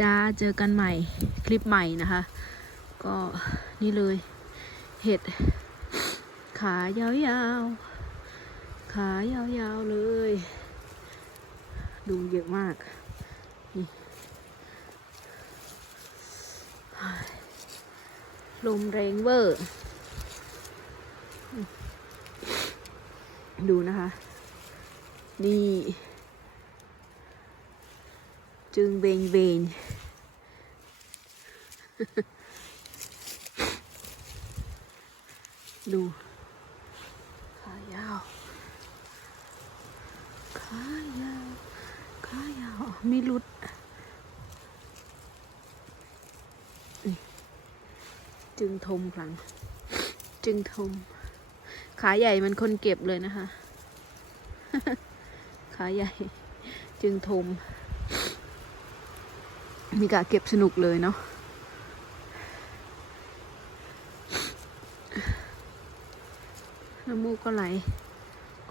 จ้าเจอกันใหม่คลิปใหม่นะคะ ก็นี่เลย เห็ด ขายาวๆ ขายาวๆเลย ดูเยอะมาก นี่ลมแรงเวอร์ ดูนะคะ นี่ จึงเบงเบงดูขายาวขายาวขายาวไม่รุดจึงทมครั้งจึงทม ขาใหญ่มันคนเก็บเลยนะคะ ขาใหญ่จึงทม มีกะเก็บสนุกเลยเนาะน้ำมูกก็ไหล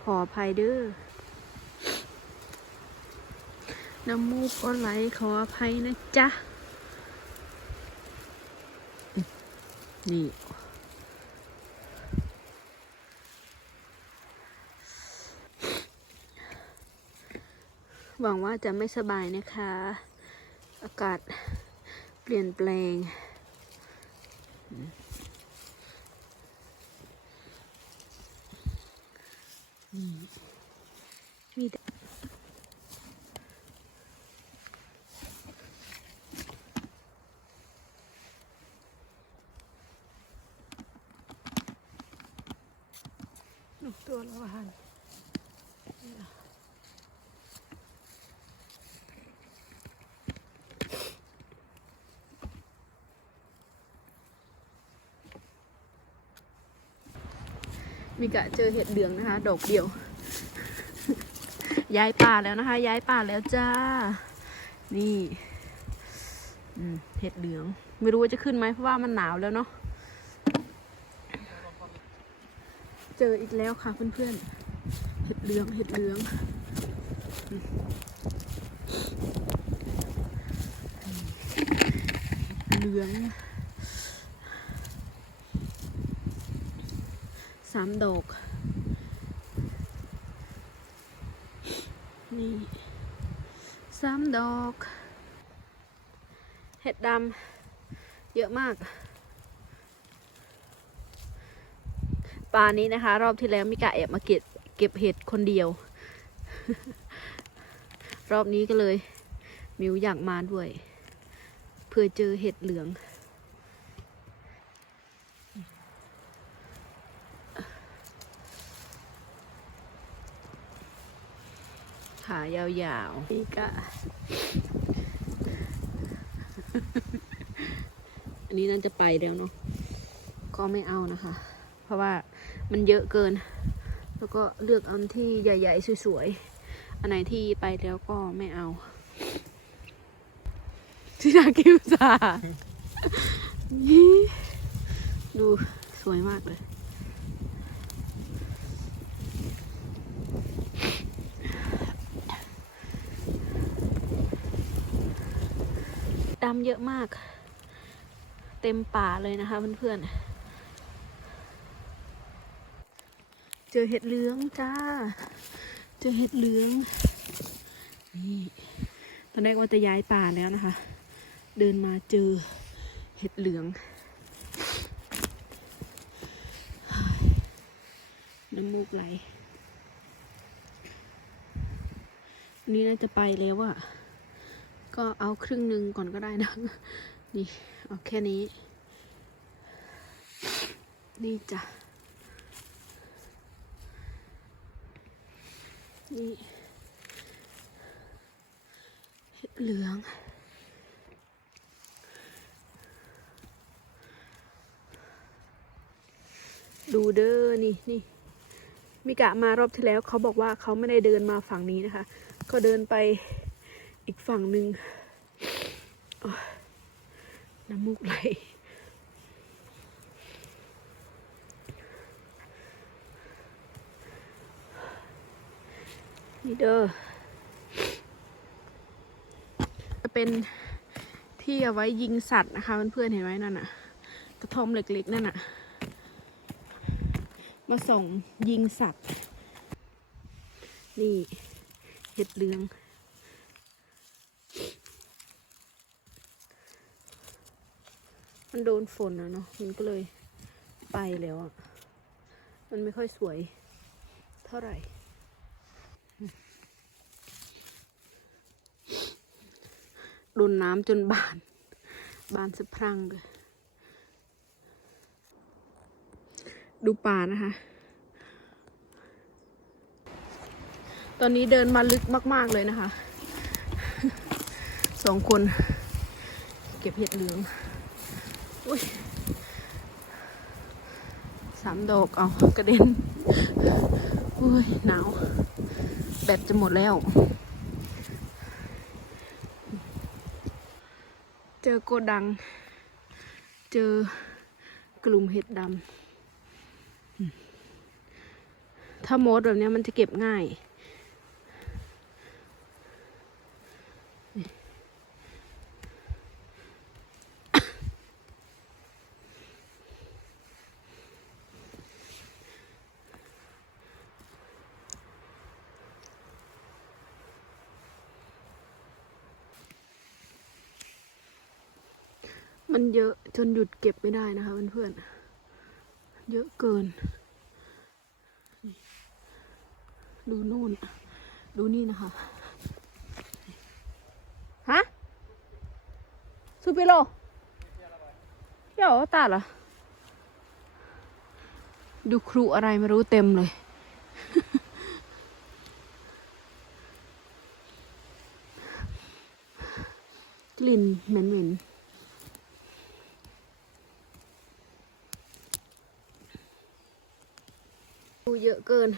ขออภัยเด้อ น้ำมูกก็ไหลขออภัยนะจ๊ะ นี่ หวังว่าจะไม่สบายนะคะ อากาศเปลี่ยนแปลง อืมแต่หนุกตัวแล้วหัน มีกะเจอเห็ดเหลืองนะคะ ดอกเดียว ย้ายป่าแล้วนะคะ ย้ายป่าแล้วจ้า นี่เห็ดเหลือง ไม่รู้ว่าจะขึ้นไหมเพราะว่ามันหนาวแล้วเนาะ เจออีกแล้วค่ะเพื่อนๆ เห็ดเหลือง เห็ดเหลืองอืมเหลือง สามดอก นี่สามดอก เห็ดดำเยอะมาก ปลานี้นะคะ รอบที่แล้วมิกะแอบมาเก็บเก็บเห็ดคนเดียว รอบนี้ก็เลยมิวอยากมาด้วย เพื่อเจอเห็ดเหลือง ขายาวๆนี่ก็อันนี้น่าจะไปแล้วเนาะก็ไม่เอานะคะ เพราะว่ามันเยอะเกิน แล้วก็เลือกอันที่ใหญ่ ๆ สวยๆ อันไหนที่ไปแล้วก็ไม่เอาที่นาคิวซานี่ดูสวยมากเลย ดำเยอะมาก เต็มป่าเลยนะคะเพื่อนๆ เจอเห็ดเหลืองจ้า เจอเห็ดเหลือง นี่ตอนแรกว่าจะย้ายป่าแล้วนะคะ เดินมาเจอเห็ดเหลือง น้ำมูกไหล นี่น่าจะไปแล้วอะ ก็เอาครึ่งหนึ่งก่อนก็ได้นะ นี่ เอาแค่นี้ นี่จ้ะ นี่เหลืองดูเด้อนี่นี่มิกะมารอบที่แล้วเขาบอกว่าเขาไม่ได้เดินมาฝั่งนี้นะคะ ก็เดินไป อีกฝั่งหนึ่งน้ำมูกไหลนี่เด้อจะเป็นที่เอาไว้ยิงสัตว์นะคะเพื่อนๆเห็นไหมนั่นน่ะ กระทอมเล็กๆนั่นน่ะ มาส่งยิงสัตว์ นี่เห็ดเหลือง มันโดนฝนนะเนาะมันก็เลยไปแล้วอะมันไม่ค่อยสวยเท่าไหร่ โดนน้ำจนบาน บานสะพรังเลยดูป่านะคะ ตอนนี้เดินมาลึกมาก ๆ เลยนะคะ สองคน เก็บเห็ดเหลือง อุ้ยสามดอกเอากระเด็นอุ้ยหนาว แบตจะหมดแล้ว เจอโกดัง เจอกลุ่มเห็ดดำถ้าโมดแบบนี้มันจะเก็บง่าย มันเยอะจนหยุดเก็บไม่ได้นะคะเพื่อนๆ เยอะเกิน ดูนู่น ดูนี่นะคะ ฮะซูเปโลเดี๋ยวตาเหรอ ดูครูอะไรไม่รู้เต็มเลยกลิ่นเหม็นๆ ดูเย อะเกิน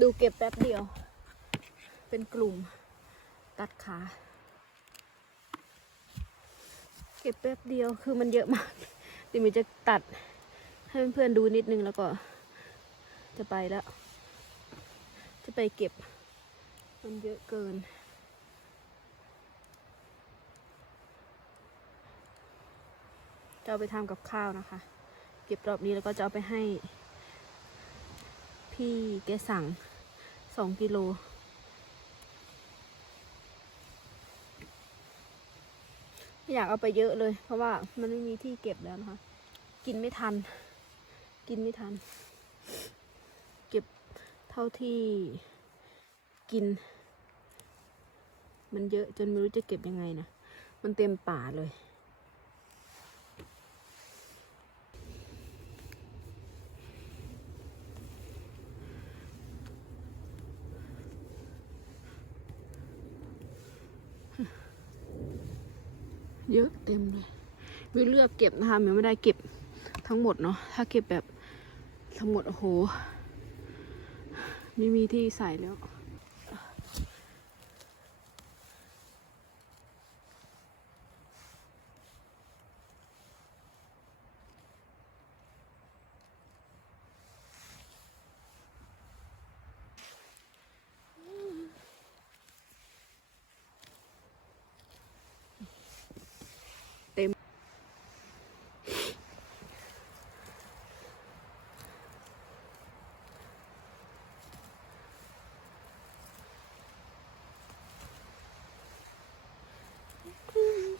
ดูเก็บแป๊บเดียว เป็นกลุ่มตัดขา เก็บแป๊บเดียวคือมันเยอะมากเดี๋ยวมิจะตัดให้เพื่อนๆดูนิดนึงแล้วก็ จะไปแล้ว จะไปเก็บ มันเยอะเกิน จะเอาไปทำกับข้าวนะคะ เก็บรอบนี้แล้วก็จะเอาไปให้ พี่แกสั่งสองกิโล ไม่อยากเอาไปเยอะเลย เพราะว่ามันไม่มีที่เก็บแล้วนะคะ กินไม่ทัน กินไม่ทัน เก็บเท่าที่กิน มันเยอะจนไม่รู้จะเก็บยังไงนะ มันเต็มป่าเลย เยอะเต็มเลยมิวเลือกเก็บนะคะมิวไม่ได้เก็บทั้งหมดเนาะถ้าเก็บแบบทั้งหมดโอ้โหไม่มีที่ใส่แล้ว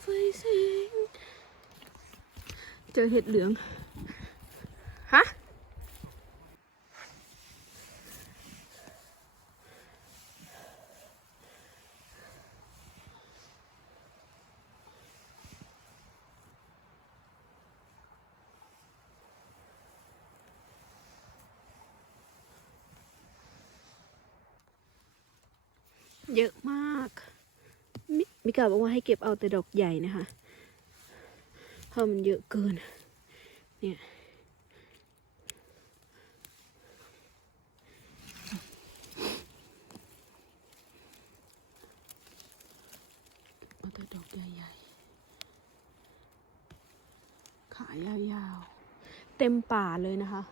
ไฟแสงเจอเห็ดเหลือง ฮะ เยอะมากมิมิกาบอกว่าให้เก็บเอาแต่ดอกใหญ่นะคะ ราะมันเยอะเกิน เนี่ยเอาแต่ดอกใหญ่ๆ ขายยาวๆ เต็มป่าเลยนะคะ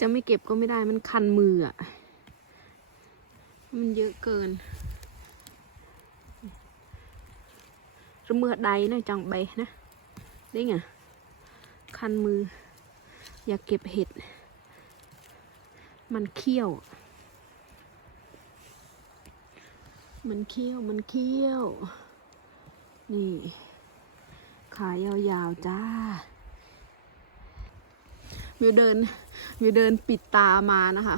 จะไม่เก็บก็ไม่ได้มันคันมืออะ มันเยอะเกิน ระเมือใดนะจังใบนะได้ไงคันมือ อยากเก็บเห็ด มันเคี้ยว มันเคี้ยว มันเคี้ยว นี่ ขายาวๆจ้ามิวเดินมิวเดินปิดตามานะคะ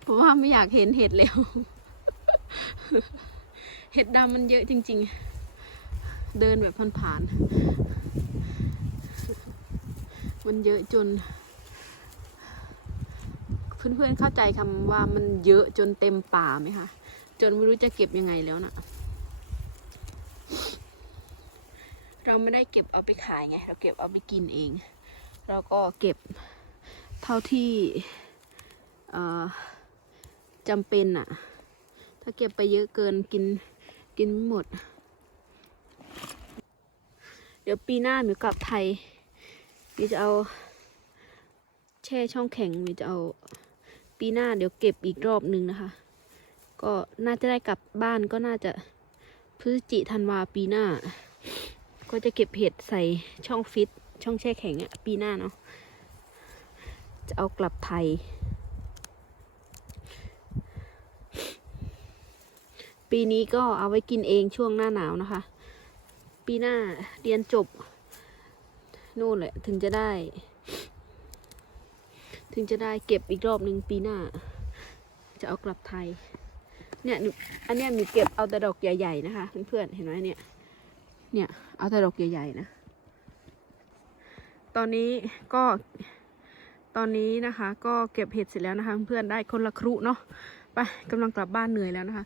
เพราะว่าไม่อยากเห็นเห็ดแล้ว เห็ดดำมันเยอะจริง ๆ เดินแบบผ่านๆมันเยอะจน เพื่อนๆเข้าใจคำว่ามันเยอะจนเต็มป่าไหมคะ จนไม่รู้จะเก็บยังไงแล้วนะเราไม่ได้เก็บเอาไปขายไง เราเก็บเอาไปกินเอง เราก็เก็บเท่าที่จำเป็นอะถ้าเก็บไปเยอะเกินกิน กินไม่หมด เดี๋ยวปีหน้ามิวกลับไทยมิวจะเอา แช่ช่องแข็งมิวจะเอา ปีหน้าเดี๋ยวเก็บอีกรอบหนึ่งนะคะ ก็น่าจะได้กลับบ้านก็น่าจะพฤศจิธันวาปีหน้า ก็จะเก็บเห็ดใส่ช่องฟิตช่องแช่แข็งอะปีหน้าเนาะจะเอากลับไทย ปีนี้ก็เอาไว้กินเองช่วงหน้าหนาวนะคะ ปีหน้าเรียนจบ นู่นแหละถึงจะได้ ถึงจะได้เก็บอีกรอบหนึ่งปีหน้า จะเอากลับไทย เนี่ยอันเนี้ยหนูเก็บเอาแต่ดอกใหญ่ๆนะคะเพื่อนๆเห็นไหมเนี่ย เนี่ยเอาแต่ดอกใหญ่ๆนะ ตอนนี้ก็ตอนนี้นะคะ ก็เก็บเห็ดเสร็จแล้วนะคะ เพื่อนๆได้คนละครุเนาะไปกำลังกลับบ้านเหนื่อยแล้วนะคะ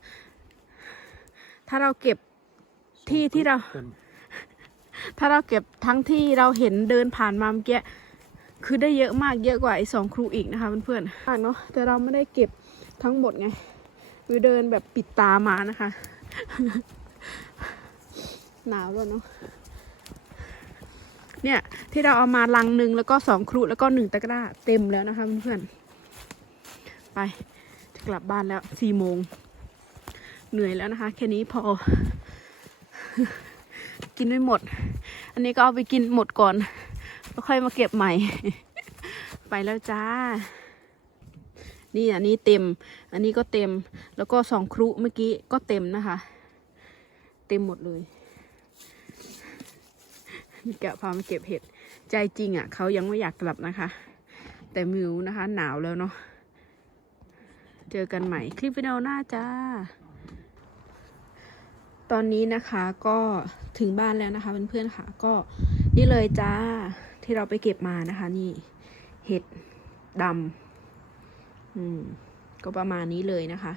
ถ้าเราเก็บที่ที่เรา ถ้าเราเก็บทั้งที่เราเห็นเดินผ่านมาเมื่อกี้คือได้เยอะมากเยอะกว่าไอ้สองครูอีกนะคะเพื่อนๆมากเนาะแต่เราไม่ได้เก็บทั้งหมดไงวิวเดินแบบปิดตามานะคะ หนาวแล้วเนาะเนี่ยที่เราเอามาลังหนึ่งแล้วก็สองครุแล้วก็หนึ่งตะกร้าเต็มแล้วนะคะเพื่อนๆไปจะกลับบ้านแล้วสี่โมง เหนื่อยแล้วนะคะ แค่นี้พอ กินไม่หมด อันนี้ก็เอาไปกินหมดก่อน แล้วค่อยมาเก็บใหม่ ไปแล้วจ้า นี่อันนี้เต็ม อันนี้ก็เต็ม แล้วก็สองครุเมื่อกี้ก็เต็มนะคะ เต็มหมดเลยมีแกะพามาเก็บเห็ด ใจจริงอะเขายังไม่อยากกลับนะคะ แต่มิวนะคะ หนาวแล้วเนาะเจอกันใหม่คลิปวิดีโอหน้าจ้า ตอนนี้นะคะก็ถึงบ้านแล้วนะคะเพื่อนๆค่ะ ก็นี่เลยจ้าที่เราไปเก็บมานะคะ นี่เห็ดดำอืมก็ประมาณนี้เลยนะคะ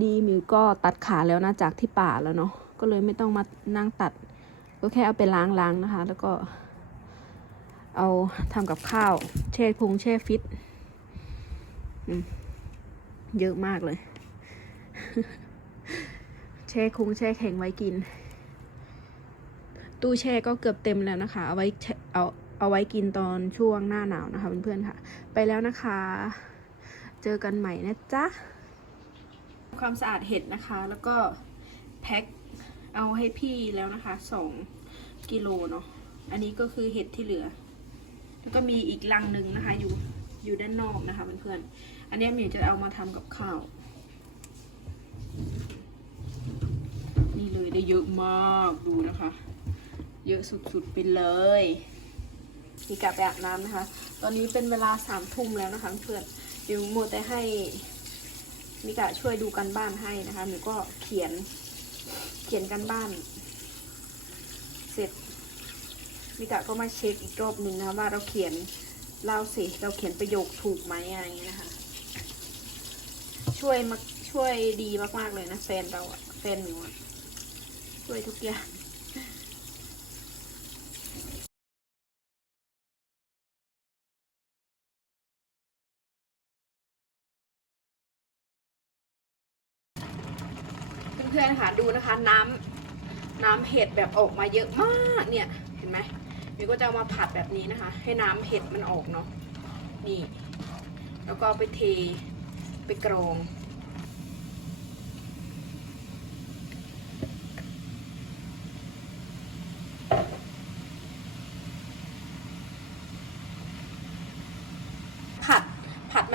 ดีมิวก็ตัดขาแล้วนะจากที่ป่าแล้วเนาะก็เลยไม่ต้องมานั่งตัด ก็แค่เอาไปล้างๆนะคะ แล้วก็ เอาทำกับข้าวแช่พุงแช่ฟิตอืมเยอะมากเลย แช่คุงแช่แข็งไว้กิน ตู้แช่ก็เกือบเต็มแล้วนะคะ เอาไว้เอาเอาไว้กินตอนช่วงหน้าหนาวนะคะเพื่อนๆค่ะ ไปแล้วนะคะ เจอกันใหม่นะจ๊ะความสะอาดเห็ดนะคะ แล้วก็แพ็คเอาให้พี่แล้วนะคะสองกิโลเนาะอันนี้ก็คือเห็ดที่เหลือ แล้วก็มีอีกลังหนึ่งนะคะ อยู่อยู่ด้านนอกนะคะเพื่อนๆอันนี้หมิวจะเอามาทำกับข้าว นี่เลย ได้เยอะมากดูนะคะ เยอะสุดๆไปเลยมีกลับไปอาบน้ำนะคะ ตอนนี้เป็นเวลาสามทุ่มแล้วนะคะเพื่อนมิวโมแต่ให้มิกะช่วยดูกันบ้านให้นะคะมิวก็เขียนเขียนกันบ้าน เสร็จมิกะก็มาเช็คอีกรอบหนึ่งนะคะว่าเราเขียนเล่าสิเราเขียนประโยคถูกไหมอะไรอย่างเงี้ยนะคะ ช่วยมาช่วยดีมากๆเลยนะแฟนเราอะแฟนหนูอะ วยทุกอย่างเพื่อนๆค่ะดูนะคะน้ำน้ำเห็ดแบบออกมาเยอะมากเนี่ยเห็นไหมมิวก็จะามาผัดแบบนี้นะคะ ให้น้ำเห็ดมันออกเนาะนี่ แล้วก็ไปเทไปกรอง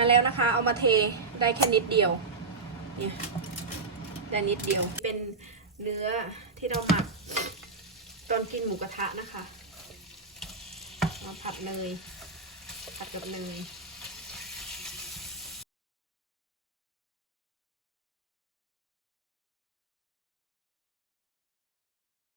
มาแล้วนะคะ เอามาเทได้แค่นิดเดียว เนี่ยได้นิดเดียว เป็นเนื้อที่เราหมักตอนกินหมูกระทะนะคะ มาผัดเลย ผัดกับเนย